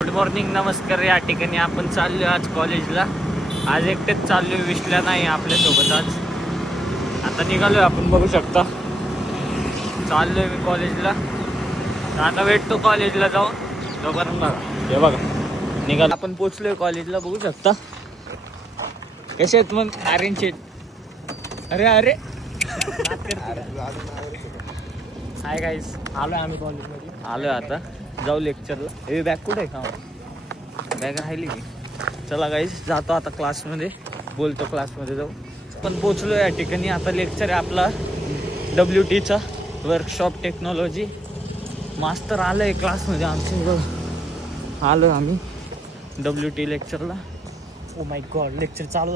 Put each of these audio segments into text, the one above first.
Good morning, नमस्कार. या ठिकाणी आपण चाललो आज कॉलेजला. आज एकटेच चाललो, विश्ल्या नाही आपल्यासोबत आज. आता निघालोय, आपण बघू शकता. चाललोय मी कॉलेजला. आता भेटतो कॉलेजला जाऊन जोपर्यंत. बघा हे बघा निघालो आपण, पोचलोय कॉलेजला. बघू शकता कसे आहेत मग आर्यनचे. अरे अरे हाय गाईस, आलोय आम्ही कॉलेजमध्ये. आलोय आता, जाऊ लेक्चरला. हे बॅग कुठे आहे का? बॅग राहिली की. चला गाईस, जातो आता क्लासमध्ये. बोलतो क्लासमध्ये जाऊ. पण पोचलो या ठिकाणी. आता लेक्चर आहे आपला WTचा, वर्कशॉप टेक्नॉलॉजी. मास्तर आलं आहे क्लासमध्ये आमच्या. आलो आम्ही WT लेक्चरला. ओ माय गॉड, लेक्चर चालू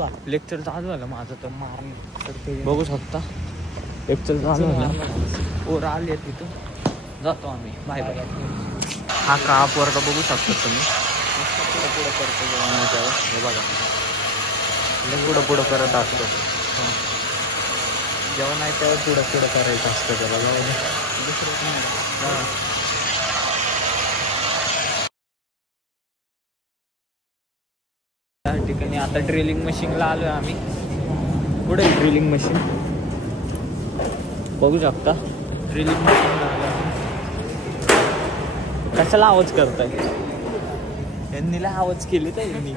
झालं माझं तर मारणे. बघू शकता लेक्चर चालू झालं. ओर आले तिथं. जातो आम्ही. Bye bye. हा का वर्ग बघू शकता तुम्ही. पुढं करतो हे बघा. पुढं करत असतो. जेव्हा नाही तेव्हा पुढं करायचं असतं त्याला. दुसरं त्या ठिकाणी आता ड्रिलिंग मशीनला आलोय आम्ही. पुढे ड्रिलिंग मशीन बघू शकता. ड्रिलिंग मशीनला आलो आम्ही. कशाला आवाज करताय? यांनी लय आवाज केले तर यांनी.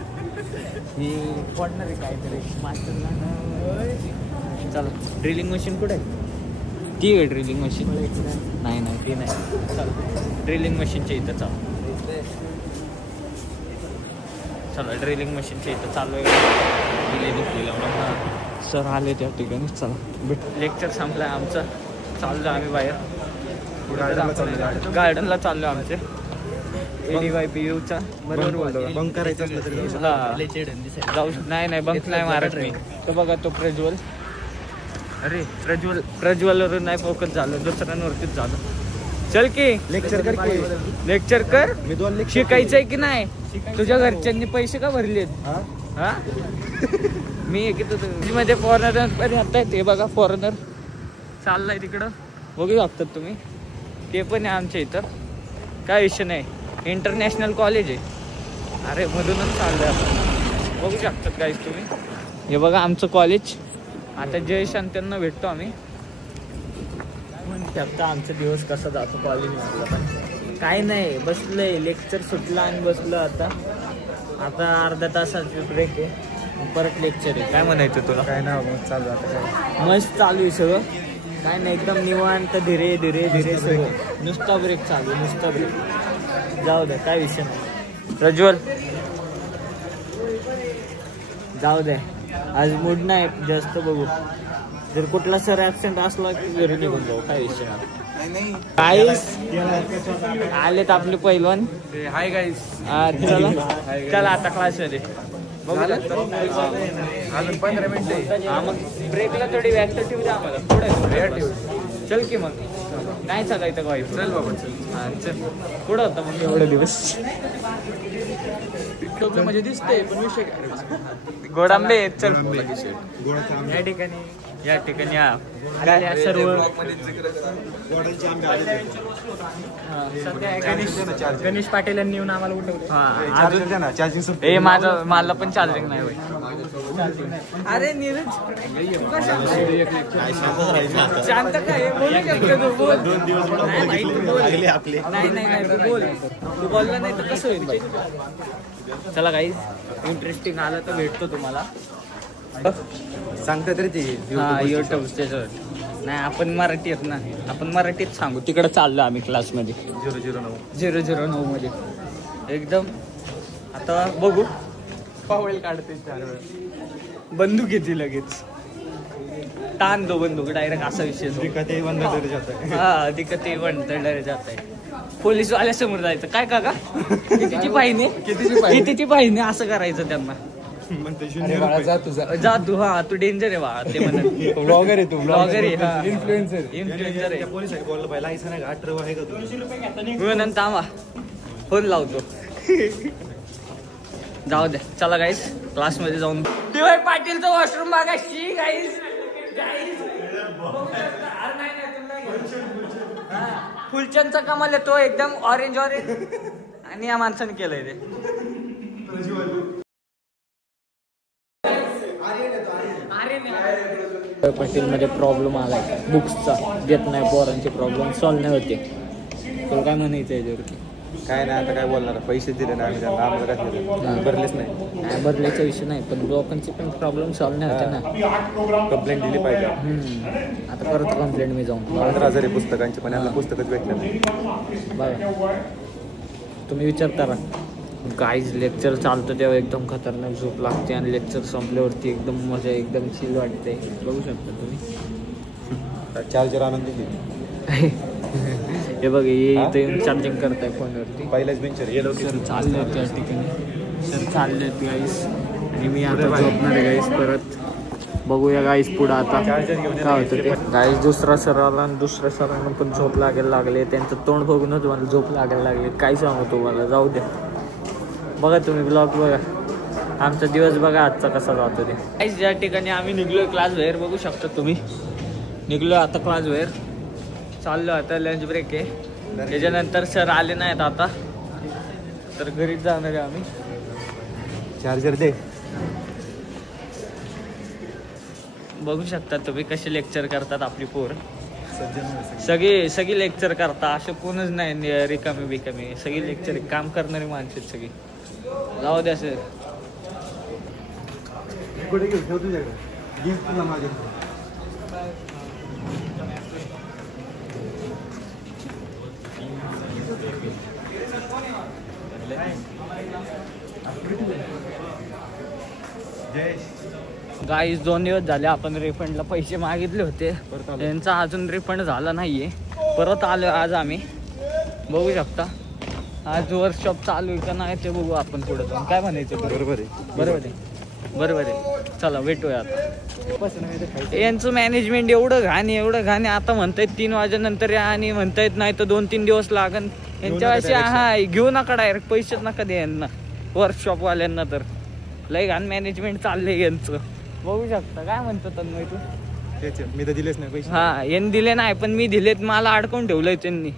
हे पडणार आहे काहीतरी मास्टर. चला, ड्रिलिंग मशीन कुठे आहे? ती आहे ड्रिलिंग मशीन. नाही ती नाही. चला ड्रिलिंग मशीनच्या इथं चला ड्रिलिंग मशीनच्या इथं चालू आहे. सर आले त्या ठिकाणी. चला लेक्चर संपलाय आमचं. चाललो आम्ही बाहेर गार्डनला चाललो आमचे. ADYPUचा बरोबर. बंक करायचं असलं तरी जाऊ. नाही बंक नाही मारत मी. तो बघा तो प्रज्वल. अरे प्रज्वल वरून नाही फोकस झालं, दुसऱ्यांवरतीच झालं. चल की लेक्चर कर. मी 2 लेक्चर शिकायचंय की नाही? तुझ्या घरच्यांनी पैसे का भरलेत? हा मी मध्ये फॉरेनर पण येत. हे बघा फॉरेनर चाललाय तिकडं. बघू शकतात तुम्ही. ते पण आहे आमच्या इथं. काय विषय नाही. इंटरनॅशनल कॉलेज आहे. अरे मधूनच चाललंय आपण. बघू शकतात गाईस तुम्ही. हे बघा आमचं कॉलेज. आता जयशांत भेटतो आम्ही. म्हणते आमचा दिवस कसा जातो कॉलेजमधला. काय नाही, बसलंय. लेक्चर सुटलं आणि बसलं. आता अर्धा तासाचा ब्रेक आहे. परत लेक्चर आहे. काय म्हणायचं तुला? काय ना मग चालू. आता काय मस्त चालू आहे सगळं. काय नाही, एकदम निवांत. धीरे सगळं. नुसता ब्रेक चालू. नुसता ब्रेक. जाऊ द्या, काय विषय नाही. प्रज्वल जाऊ द्या, आज मूड नाही जास्त. बघू जर कुठला सर ऍबसेंट असला की घरी निघून जाऊ. काय विषय नाही. गाईस आलेत आपले पहिलवान. Hi guys. चला आता क्लासमध्ये अजून 15 मिनिटं. हा मग ब्रेकला थोडी व्याख्या तर ठेवू द्या आम्हाला. पुढे चल की. मग नाही चालायचं का? चल बाबा चल. हा चल. पुढं होतं मग एवढे दिवस. म्हणजे दिसते पण विषय गोडांबे. चल या ठिकाणी सर्व गणेश पाटील यांनी येऊन आम्हाला उठवले. मला पण चार्जिंग नाही. अरे नीरज शांत काय बोल. 2 दिवस नाही तू बोल. तू बोलला नाही तर कसं होईल? चला गाईस, इंटरेस्टिंग आलं तर भेटतो तुम्हाला. सांगता तरी ते युट्यूब त्याच्यावर नाही. आपण मराठी आहेत ना, आपण मराठीत सांगू. तिकडे चाललो आम्ही क्लासमध्ये 009 मध्ये एकदम. आता बघू. पावेल काढते बंदूक येते लगेच. ताण दो बंदूक डायरेक्ट असा विषय. दिक्कत वंतर जात आहे. पोलीस वाल्यासमोर जायचं. काय काका कितीची पाहिजे असं करायचं त्यांना. जा तू. हा तू डेंजर आहे बा. ते म्हणत ब्लॉगर आहे तू. ब्लॉगर आहे. इन्फ्लुएन्सर आहे. पोलिसांनी बोललं पाहिजे लायसन आहे का? 18 आहे का तू? नंतर आम्हा फोन लावतो. जाऊ द्या. चला गाईस, क्लासमध्ये जाऊन DY पाटीलचं वॉशरूम बघा. शी गाईस. फुलचंदचा कमाल येतो एकदम ऑरेंज आणि या माणसाने केलंय ते. पाटील मध्ये प्रॉब्लेम आलाय बुक्सचा, देत नाही पोरांचे प्रॉब्लेम सॉल्व्ह नाही होते. तुला काय म्हणायचं याच्यावरती? काय नाही आता काय बोलणार, पैसे दिले ना आम्ही त्यांना, आम्हाला काय दिलं, भरलेच नाही. भरल्याचा विषय नाही, पण लोकांचे पण प्रॉब्लेम सॉल्व्ह नाही होते ना. कंप्लेंट दिली पाहिजे. आता करतो कंप्लेंट मी जाऊन. 15,000 पुस्तकांची, पण यांना पुस्तकच भेटलं नाही. बघा तुम्ही विचारता ना, गाईज लेक्चर चालतं तेव्हा एकदम खतरनाक झोप लागते आणि लेक्चर संपल्यावरती एकदम मजा, एकदम चिल वाटते. बघू शकता तुम्ही. चार्जर आणून दिली. हे बघ, इथे येऊन चार्जिंग करताय फोनवरती. पहिल्याच बेंचर येलो सर चालले आहेत त्या ठिकाणी, सर चालले आहेत गाईस. आणि मी आता झोपणार आहे गाईस परत. बघूया गाईस पुढं आता काय होतं ते. गाईस दुसरा सर आला आणि दुसऱ्या सरांना पण झोप लागायला लागले. त्यांचं तोंड बघूनच मला झोप लागायला लागली. काय सांगू तुम्हाला, जाऊ द्या. बघा तुम्ही ब्लॉग बघा, आमचा दिवस बघा आजचा कसा जातो ते. गाईस या ठिकाणी आम्ही निघलोय क्लास बाहेर, बघू शकता तुम्ही. निघलोय आता क्लास बाहेर, चाललो आता. लंच ब्रेक आहे, त्याच्यानंतर सर आले नाहीत आता, तर घरीच जाणार आहे आम्ही. चार्जर दे. बघू शकता तुम्ही कसे लेक्चर करतात आपली पोर. सगळी लेक्चर करता, असं कोणच नाही रिकामी बिकामी. सगळी लेक्चर काम करणारी माणसं आहेत सगळी. जाऊ द्या सर. गाईस 2 दिवस झाले आपण रिफंडला पैसे मागितले होते, त्यांचा अजून रिफंड झाला नाहीये. परत आलो आज आम्ही, बघू शकता. आज वर्कशॉप चालू आहे का नाही ते बघू आपण पुढे जाऊन. काय म्हणायचं? बरोबर आहे, बरोबर आहे. चला भेटूया आता. यांचं मॅनेजमेंट एवढं घाण आता म्हणतायत 3 वाजेनंतर या, आणि म्हणतायत नाही तर 2-3 दिवस लागन. यांच्या अशी हा घेऊ नका डायरेक्ट, पैसेच नका द्या यांना वर्कशॉप वाल्यांना. तर लय घाण मॅनेजमेंट चाललंय यांचं, बघू शकता. काय म्हणतो तन्मय तू? मी तर दिलेच नाही पैसे. हा, यांनी दिले नाही, पण मी दिलेत. मला अडकून ठेवलंय त्यांनी.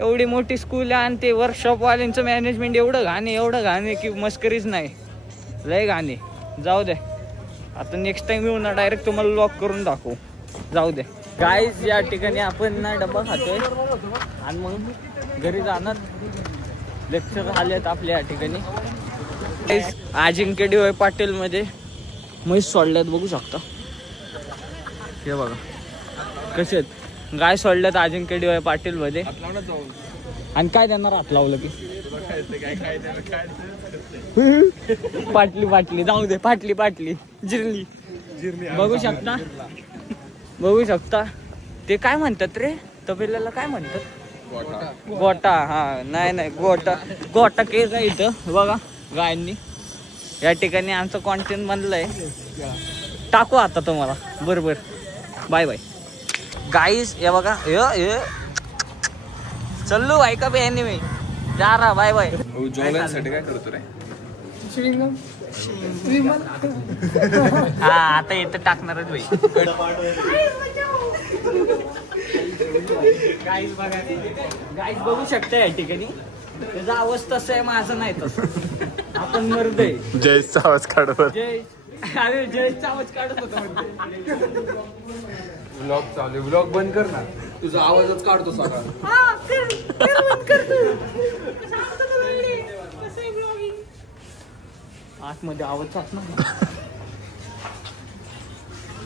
एवढी मोठी स्कूल आहे आणि ते वर्कशॉप वाल्यांचं मॅनेजमेंट एवढं घाण आहे की मस्करीच नाही. लय घाण आहे. जाऊ दे, आता नेक्स्ट टाइम येऊ ना डायरेक्ट तुम्हाला लॉक करून दाखवू. जाऊ दे. गाईज या ठिकाणी आपण ना डबा खातोय आणि मग घरी जाणार. लेक्चर आलेत आपल्या या ठिकाणी. अजिंक्य डी.वाय. पाटील मध्ये म्हैस सोडल्यात, बघू शकता. हे बघा कसे आहेत गाय सोडल्यात अजिंक्य डी.वाय. पाटील मध्ये. आणि काय देणार हात लावलं की? पाटली जाऊ दे. पाटली जिरली. बघू शकता. ते काय म्हणतात रे तबेल्याला, काय म्हणतात? गोटा. हा नाही गोटा केस आहे इथं बघा गायांनी. या ठिकाणी आमचं कॉन्टेंट बनलंय, टाकू आता तुम्हाला. बरोबर, बाय गाईस. हे बघा, चल्लू ऐका बे यांनी मी जा रहा. बाय जेवणासाठी काय करतो रे? हा, आता इथं टाकणारच बाई. गाईस बघू शकता या ठिकाणी त्याचा आवाज तसा आहे, माझं नाही तसं. आपण मर्द आहे. जयचा आवाज काढत. अरे जयचा आवाज काढत होता. ब्लॉग चालू, ब्लॉग बंद कर ना. तुझा आवाजच काढतो सगळा. आतमध्ये आवाज जात नाही.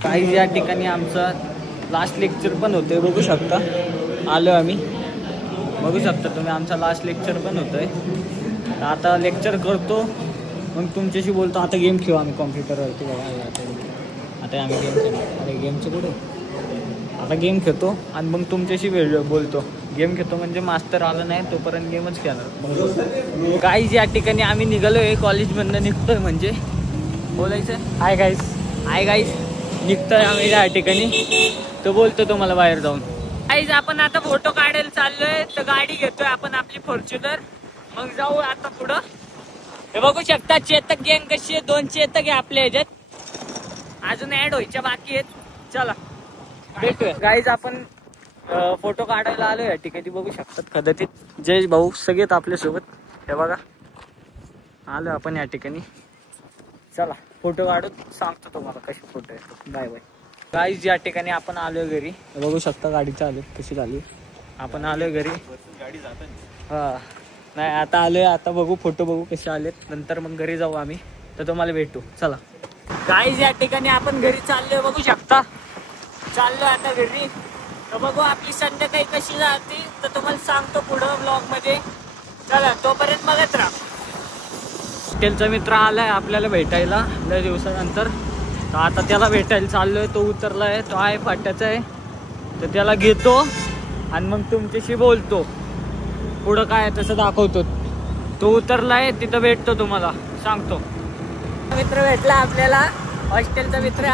काही या ठिकाणी आमचा लास्ट लेक्चर पण होतोय, बघू शकता. आलो आम्ही, बघू शकता तुम्ही. आमचा लास्ट लेक्चर पण होतोय. आता लेक्चर करतो, मग तुमच्याशी बोलतो. आता गेम खेळू आम्ही कॉम्प्युटरवरती. बघा आता आम्ही गेम खेळतो. अरे गेमचं कुठे? आता गेम खेळतो आणि मग तुमच्याशी बोलतो. गेम खेळतो म्हणजे मास्तर आलं नाही तोपर्यंत गेमच खेळणार. गाईज या ठिकाणी आम्ही निघालोय, कॉलेजमधनं निघतोय. म्हणजे बोलायचं हाय गाईज निघतोय आम्ही या ठिकाणी. तो बोलतो तुम्हाला बाहेर जाऊन. गाईज आपण आता फोटो काढायला चाललोय, तर गाडी घेतोय आपण आपली फॉर्च्युनर. मग जाऊ आता पुढं. हे बघू शकता चेतक गँग कशी आहे. 2 चेतक आहे आपल्या ह्याच्यात, अजून ऍड व्हायच्या बाकी आहेत. चला भेटूया. गाईज आपण फोटो काढायला आलो या ठिकाणी, बघू शकतात. कदाचित जयेश भाऊ सगळेत आपल्यासोबत. हे बघा आलो आपण या ठिकाणी. चला फोटो काढून सांगतो तुम्हाला कशी फोटो येतो. Bye bye guys. या ठिकाणी आपण आलोय घरी. बघू शकता गाडी चालत कशी झाली. आपण आलोय घरी. गाडी जात हा नाही आता आलोय. आता बघू फोटो बघू कसे आलेत. नंतर मग घरी जाऊ आम्ही. तर तुम्हाला भेटू. चला गाईज या ठिकाणी आपण घरी चाललोय. बघू शकता चाललोय आता घरी. तर बघू आपली संध्याकाळी कशी जाते तर तुम्हाला सांगतो पुढं ब्लॉग मध्ये. चला तोपर्यंत बघत राहा. हॉस्टेलचा मित्र आलाय आपल्याला भेटायला लय दिवसानंतर. तर आता त्याला भेटायला चाललोय. तो उतरलाय. तो आहे फाट्याचा आहे. तर त्याला घेतो आणि मग तुमच्याशी बोलतो. पुढं काय तसं दाखवतो. तो उतरलाय तिथं भेटतो तुम्हाला सांगतो. मित्र भेटला आपल्याला हॉस्टेलचा मित्र.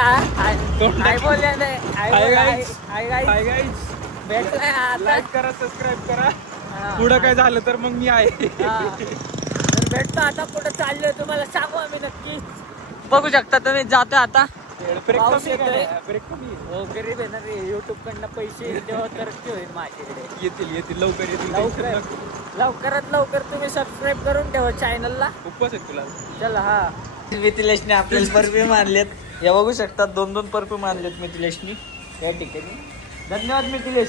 लाईक करा सबस्क्राईब करा. पुढं काय झालं तर मग मी आहे. भेटतो आता. पुढे चाललोय तुम्हाला सांगू आम्ही नक्की. बघू शकता तुम्ही जातो आता. पाऊस येतोय. हो गरीब आहे ना रे. युट्यूब कडनं पैसे तेव्हा तर होईल माझ्याकडे. येतील लवकर लवकरात लवकर तुम्ही सबस्क्राईब करून ठेवा चॅनलला. खूपच आहे तुला. चला हा मिथिलेशने आपल्याला परफ्यूम आणलेत. हे बघू शकतात 2-2 परफ्यूम आणलेत मिथिलेशनी या ठिकाणी. धन्यवाद मिथिलेश.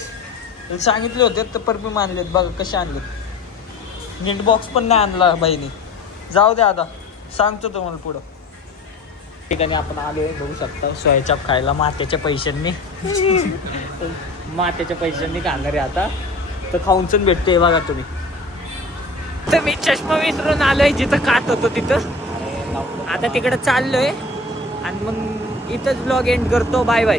सांगितले होते तर परफ्यूम आणलेत. बघा कसे आणलेत. नीट बॉक्स पण नाही आणला बाईने. जाऊ द्या आता सांगतो तुम्हाला पुढं. ठिकाणी आपण आलोय. बघू शकता सोयाचाप खायला मात्याच्या पैशांनी. मात्याच्या पैशांनी खाणार आहे आता. तर खाऊनच भेटते बघा तुम्ही. तर मी चष्मा विसरून आलोय जिथं खात होतो तिथं. आता तिकडे चाललोय आणि मग इथंच ब्लॉग एंड करतो. Bye bye.